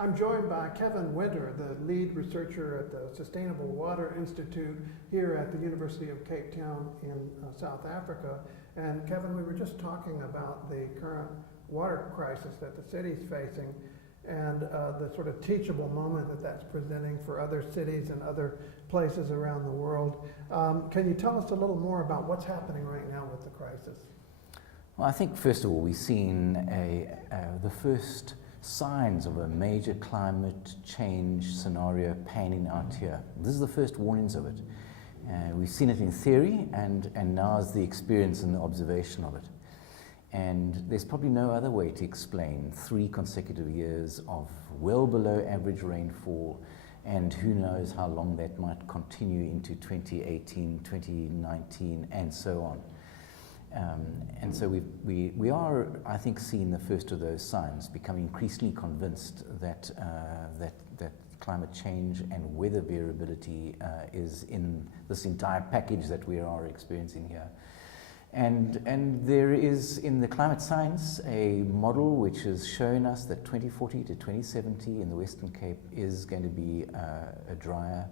I'm joined by Kevin Winter, the lead researcher at the Sustainable Water Institute here at the University of Cape Town in South Africa. And Kevin, we were just talking about the current water crisis that the city's facing and the sort of teachable moment that that's presenting for other cities and other places around the world. Can you tell us a little more about what's happening right now with the crisis? Well, I think first of all we've seen the first signs of a major climate change scenario panning out here. This is the first warnings of it. We've seen it in theory, and now is the experience and the observation of it. And there's probably no other way to explain 3 consecutive years of well below average rainfall, and who knows how long that might continue into 2018, 2019, and so on. And so we are, I think, seeing the first of those signs, becoming increasingly convinced that that climate change and weather variability is in this entire package that we are experiencing here. And there is in the climate science a model which is showing us that 2040 to 2070 in the Western Cape is going to be a drier,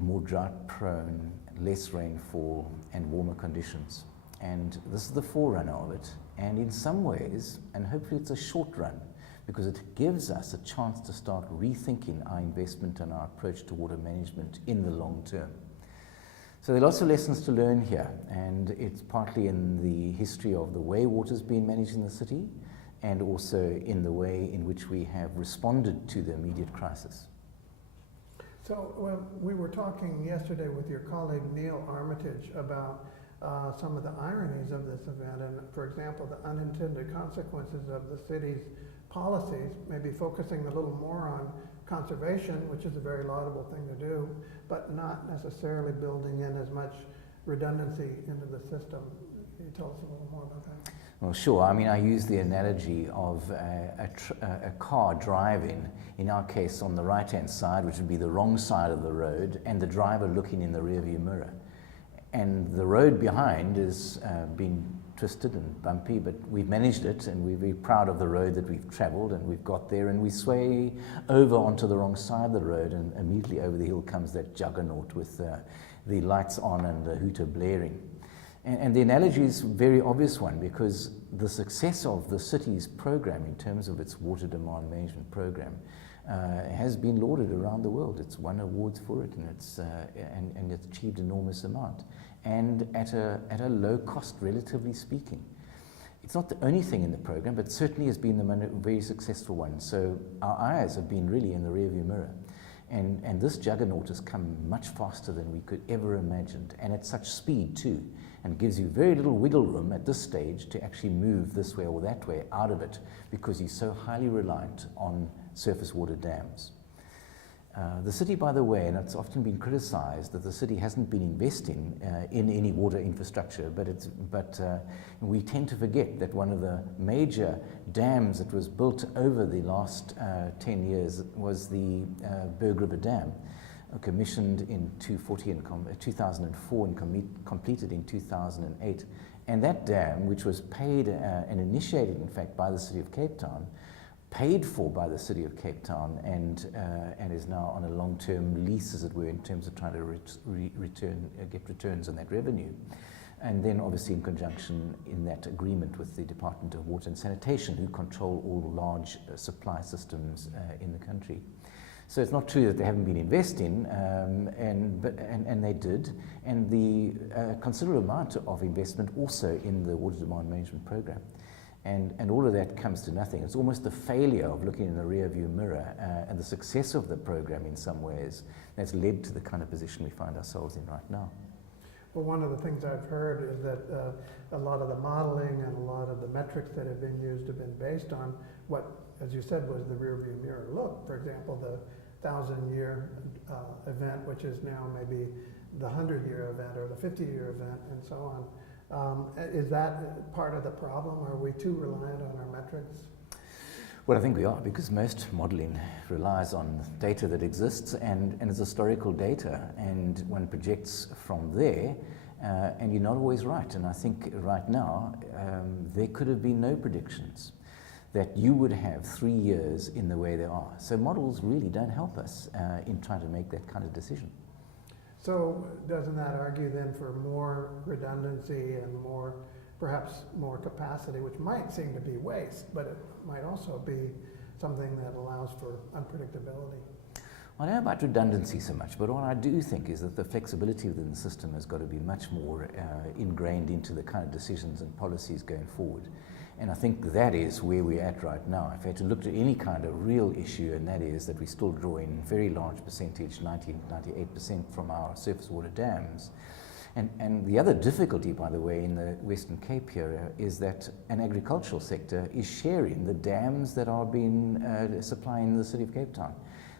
more drought-prone, less rainfall, and warmer conditions. And this is the forerunner of it. And in some ways, and hopefully it's a short run, because it gives us a chance to start rethinking our investment and our approach to water management in the long term. So there are lots of lessons to learn here, and it's partly in the history of the way water's been managed in the city, and also in the way in which we have responded to the immediate crisis. So we were talking yesterday with your colleague Neil Armitage about some of the ironies of this event, and for example, the unintended consequences of the city's policies, maybe focusing a little more on conservation, which is a very laudable thing to do, but not necessarily building in as much redundancy into the system. Can you tell us a little more about that? Well, sure. I mean, I use the analogy of a car driving, in our case, on the right-hand side, which would be the wrong side of the road, and the driver looking in the rearview mirror. And the road behind is been twisted and bumpy, but we've managed it, and we're very proud of the road that we've traveled, and we've got there, and we sway over onto the wrong side of the road, and immediately over the hill comes that juggernaut with the lights on and the hooter blaring. And the analogy is a very obvious one, because the success of the city's program in terms of its water demand management program has been lauded around the world. It's won awards for it, and it's achieved enormous amount, and at a low cost, relatively speaking. It's not the only thing in the program, but certainly has been the very successful one. So our eyes have been really in the rearview mirror, and this juggernaut has come much faster than we could ever imagined, and at such speed too, and gives you very little wiggle room at this stage to actually move this way or that way out of it, because you're so highly reliant on surface water dams. The city, by the way, and it's often been criticized that the city hasn't been investing in any water infrastructure, but we tend to forget that one of the major dams that was built over the last 10 years was the Berg River Dam, commissioned in 2004 and completed in 2008. And that dam, which was paid and initiated, in fact, by the City of Cape Town, paid for by the City of Cape Town, and is now on a long-term lease, as it were, in terms of trying to get returns on that revenue. And then obviously in conjunction in that agreement with the Department of Water and Sanitation, who control all large supply systems in the country. So it's not true that they haven't been investing, and they did, and the considerable amount of investment also in the water demand management program. And all of that comes to nothing. It's almost the failure of looking in the rearview mirror and the success of the program in some ways that's led to the kind of position we find ourselves in right now. Well, one of the things I've heard is that a lot of the modeling and a lot of the metrics that have been used have been based on what, as you said, was the rearview mirror look. For example, the 1,000-year event, which is now maybe the 100-year event or the 50-year event, and so on. Is that part of the problem? Are we too reliant on our metrics? Well, I think we are, because most modeling relies on data that exists and is historical data, and one projects from there, and you're not always right. And I think right now there could have been no predictions. that you would have 3 years in the way they are. So models really don't help us in trying to make that kind of decision. So doesn't that argue then for more redundancy and perhaps more capacity, which might seem to be waste, but it might also be something that allows for unpredictability? I don't know about redundancy so much, but what I do think is that the flexibility within the system has got to be much more ingrained into the kind of decisions and policies going forward. And I think that is where we're at right now. If I had to look at any kind of real issue, and that is that we still draw in very large percentage, 98% from our surface water dams. And the other difficulty, by the way, in the Western Cape here is that an agricultural sector is sharing the dams that are being supplying the city of Cape Town.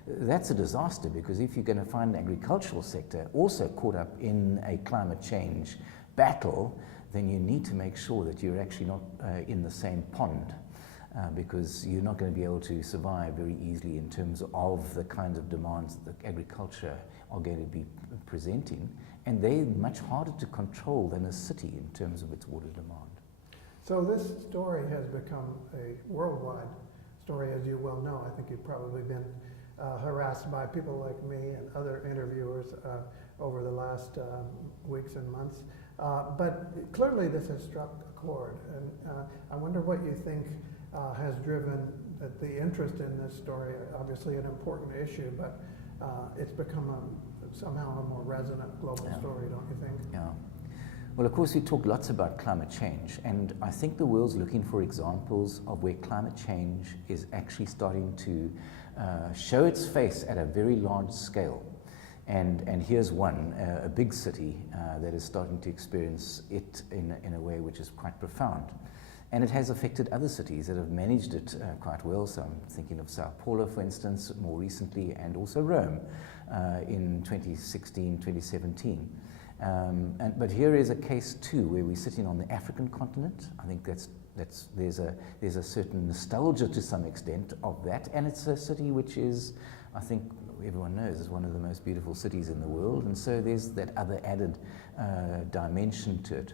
That's a disaster, because if you're going to find an agricultural sector also caught up in a climate change battle, then you need to make sure that you're actually not in the same pond, because you're not going to be able to survive very easily in terms of the kinds of demands that agriculture are going to be presenting, and they're much harder to control than a city in terms of its water demand. So this story has become a worldwide story, as you well know. I think you've probably been harassed by people like me and other interviewers over the last weeks and months. But clearly this has struck a chord, and I wonder what you think has driven the interest in this story. Obviously an important issue, but it's become somehow a more resonant global story, don't you think? Yeah. Well, of course, we talk lots about climate change, and I think the world's looking for examples of where climate change is actually starting to show its face at a very large scale. And here's one, a big city that is starting to experience it in a way which is quite profound. And it has affected other cities that have managed it quite well. So I'm thinking of Sao Paulo, for instance, more recently, and also Rome in 2016, 2017. But here is a case too, where we're sitting on the African continent. I think there's a certain nostalgia to some extent of that, and it's a city which is, I think everyone knows, is one of the most beautiful cities in the world, and so there's that other added dimension to it.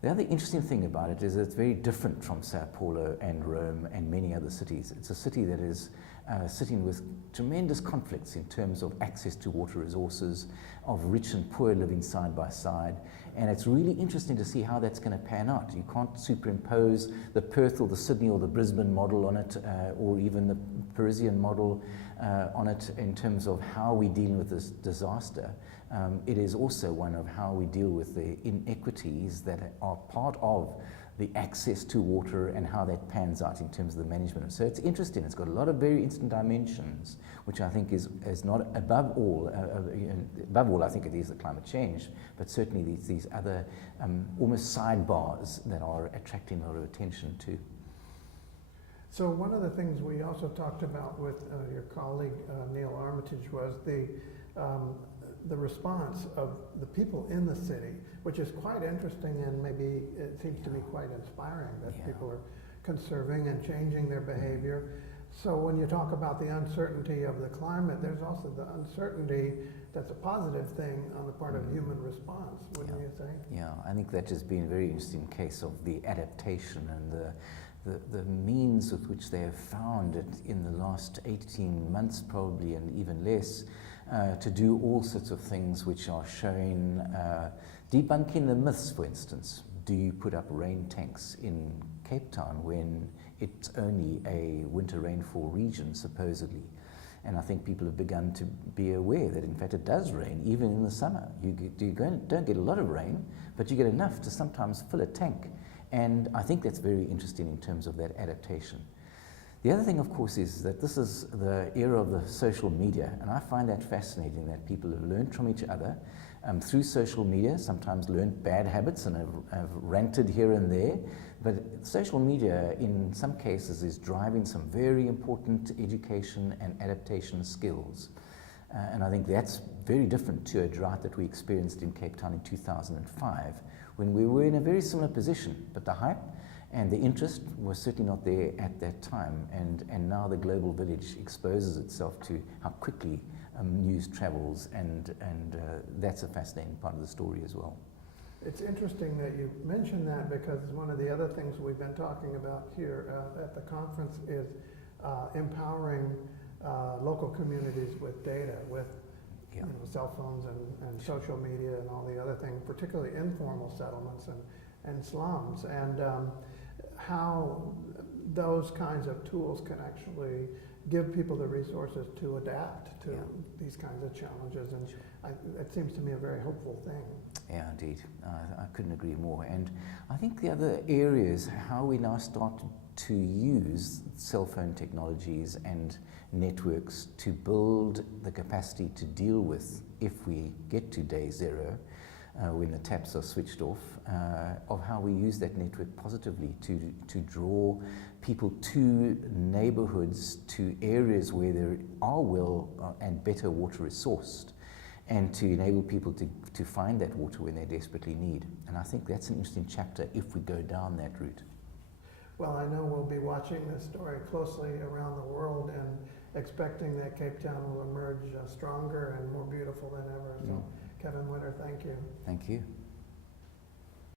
The other interesting thing about it is that it's very different from Sao Paulo and Rome and many other cities. It's a city that is sitting with tremendous conflicts in terms of access to water resources, of rich and poor living side by side, and it's really interesting to see how that's going to pan out. You can't superimpose the Perth or the Sydney or the Brisbane model on it, or even the Parisian model on it in terms of how we deal with this disaster. It is also one of how we deal with the inequities that are part of the access to water and how that pans out in terms of the management. So it's interesting. It's got a lot of very interesting dimensions, which I think is not above all. Above all, I think it is the climate change, but certainly these other almost sidebars that are attracting a lot of attention too. So one of the things we also talked about with your colleague Neil Armitage was the response of the people in the city, which is quite interesting, and maybe it seems to be quite inspiring that people are conserving and changing their behavior. So when you talk about the uncertainty of the climate, there's also the uncertainty that's a positive thing on the part of human response, wouldn't you say? Yeah, I think that has been a very interesting case of the adaptation and the means with which they have found it in the last 18 months probably, and even less, to do all sorts of things which are showing, debunking the myths, for instance. Do you put up rain tanks in Cape Town when it's only a winter rainfall region, supposedly? And I think people have begun to be aware that in fact it does rain, even in the summer. You don't get a lot of rain, but you get enough to sometimes fill a tank. And I think that's very interesting in terms of that adaptation. The other thing, of course, is that this is the era of the social media, and I find that fascinating that people have learned from each other through social media, sometimes learned bad habits and have ranted here and there, but social media in some cases is driving some very important education and adaptation skills. And I think that's very different to a drought that we experienced in Cape Town in 2005, when we were in a very similar position, but the hype and the interest was certainly not there at that time, and now the global village exposes itself to how quickly news travels, and that's a fascinating part of the story as well. It's interesting that you mentioned that, because one of the other things we've been talking about here at the conference is empowering local communities with data, with cell phones and social media and all the other things, particularly informal settlements and slums, and how those kinds of tools can actually give people the resources to adapt to these kinds of challenges, and it seems to me a very hopeful thing. Yeah, indeed. I couldn't agree more. And I think the other area is how we now start to use cell phone technologies and networks to build the capacity to deal with, if we get to day zero, when the taps are switched off, of how we use that network positively to draw people to neighborhoods, to areas where there are well and better water is sourced, and to enable people to find that water when they desperately need. And I think that's an interesting chapter if we go down that route. Well, I know we'll be watching this story closely around the world and expecting that Cape Town will emerge stronger and more beautiful than ever. So, Kevin Winter, thank you. Thank you.